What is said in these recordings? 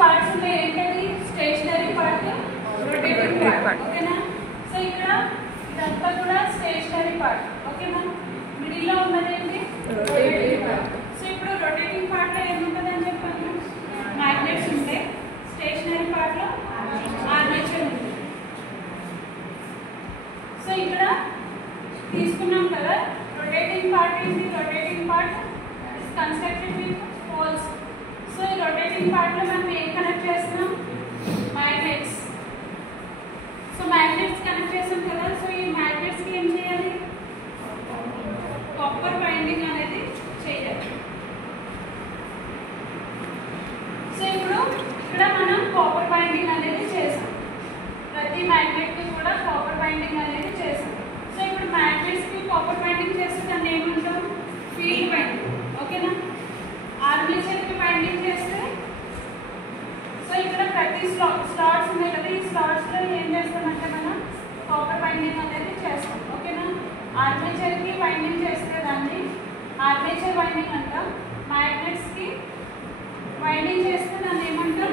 parts ఉన్నాయి ఏంటది stationery part rotating part ఓకేనా సో ఇక్కడ ఇదంతా కూడా స్టేషనరీ పార్ట్ ఓకేనా మిడిల్ లో ఉన్నది ఏంటి రొటేటింగ్ పార్ట్ సో ఇప్పుడు రొటేటింగ్ పార్ట్ లో ఏముంటది అని చెప్పాను మ్యాగ్నెట్స్ ఉంటాయి స్టేషనరీ పార్ట్ లో ఆర్మేచర్ ఉంటుంది సో ఇక్కడ తీసుకున్నాం కదా రొటేటింగ్ పార్ట్ ఏంటి rotating part is constructed with poles so ఈ రొటేటింగ్ పార్ట్ లో మనం ఏం కనెక్ట్ చేస్తున్నాం మ్యాగ్నెట్స్ సో మ్యాగ్నెట్స్ కనెక్ట్ చేసాం కదా సో ఈ మ్యాగ్నెట్స్ కి ఏం చేయాలి కాపర్ బైండింగ్ అనేది చేయాలి సో ఇప్పుడు ఇక్కడ మనం కాపర్ బైండింగ్ అనేది చేసాం ప్రతి మ్యాగ్నెట్ కి కూడా కాపర్ బైండింగ్ అనేది చేసాం సో ఇప్పుడు మ్యాగ్నెట్స్ కి కాపర్ బైండింగ్ చేస్తే దాన్ని ఏమంటాం ఫీల్డ్ బైండింగ్ ఓకేనా ఆర్మేచర్ కి బైండింగ్ చేస్తే సో ఇక్కడ ప్రతి స్లాట్స్ ఉన్నాయి కదా ఈ స్లాట్స్ లో ఏం చేస్తామంటే మనం కాపర్ బైండింగ్ అనేది చేస్తాం ఓకేనా ఆర్మేచర్ కి బైండింగ్ చేస్తే దాన్ని ఆర్మేచర్ బైండింగ్ అంటాం మ్యాగ్నెట్స్ కి బైండింగ్ చేస్తే దాన్ని ఏమంటాం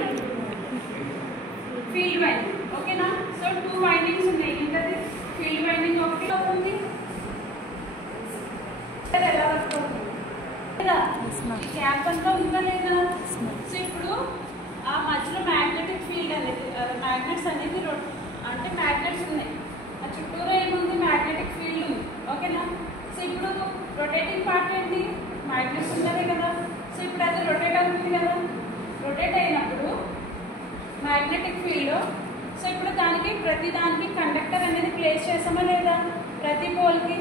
ఫీల్డ్ బైండింగ్ ఓకేనా సో 2 బైండింగ్స్ ఉన్నాయి ఏంటది ఫీల్డ్ బైండింగ్ ఒకటి అవుతుంది ఎలా వర్క్ అవుతుంది కదా ఈ గ్యాప్ అంతా ఉందా లేదా సో ఇప్పుడు ఆ మధ్యలో మ్యాగ్నెటిక్ ఫీల్డ్ అనేది మ్యాగ్నెట్స్ అనేది అంటే మ్యాగ్నెట్స్ ఉన్నాయి ఆ చుట్టూరు ఏముంది మ్యాగ్నెటిక్ ఫీల్డ్ ఉంది ఓకేనా సో ఇప్పుడు రొటేటింగ్ పార్ట్ ఏంటి మ్యాగ్నెట్స్ ఉన్నదే కదా సో ఇప్పుడు అది రొటేట్ అవుతుంది కదా రొటేట్ అయినప్పుడు మ్యాగ్నెటిక్ ఫీల్డ్ సో ఇప్పుడు ప్రతి దానికి కండక్టర్ అనేది ప్లేస్ చేసామా లేదా ప్రతి పోల్కి